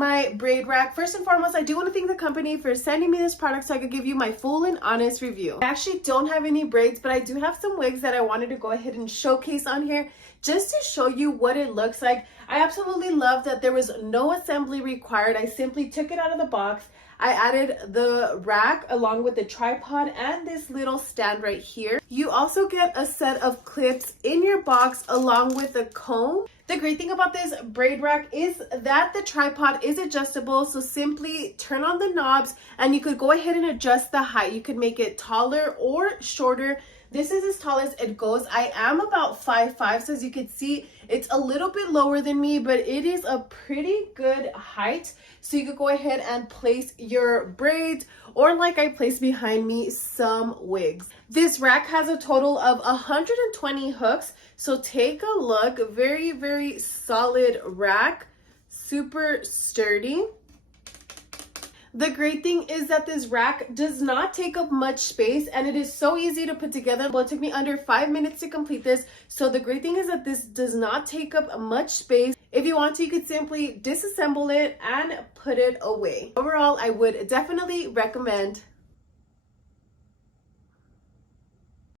my braid rack. First and foremost, I do want to thank the company for sending me this product so I could give you my full and honest review. I actually don't have any braids, but I do have some wigs that I wanted to go ahead and showcase on here just to show you what it looks like. I absolutely love that there was no assembly required. I simply took it out of the box. I added the rack along with the tripod and this little stand right here. You also get a set of clips in your box along with a comb. The great thing about this braid rack is that the tripod is adjustable, so simply turn on the knobs and you could go ahead and adjust the height. You could make it taller or shorter. This is as tall as it goes. I am about 5'5", so as you can see, it's a little bit lower than me, but it is a pretty good height. So you could go ahead and place your braids, or like I placed behind me, some wigs. This rack has a total of 120 hooks. So take a look, very, very solid rack, super sturdy. The great thing is that this rack does not take up much space and it is so easy to put together. Well, it took me under 5 minutes to complete this. So the great thing is that this does not take up much space. If you want to, you could simply disassemble it and put it away. Overall, I would definitely recommend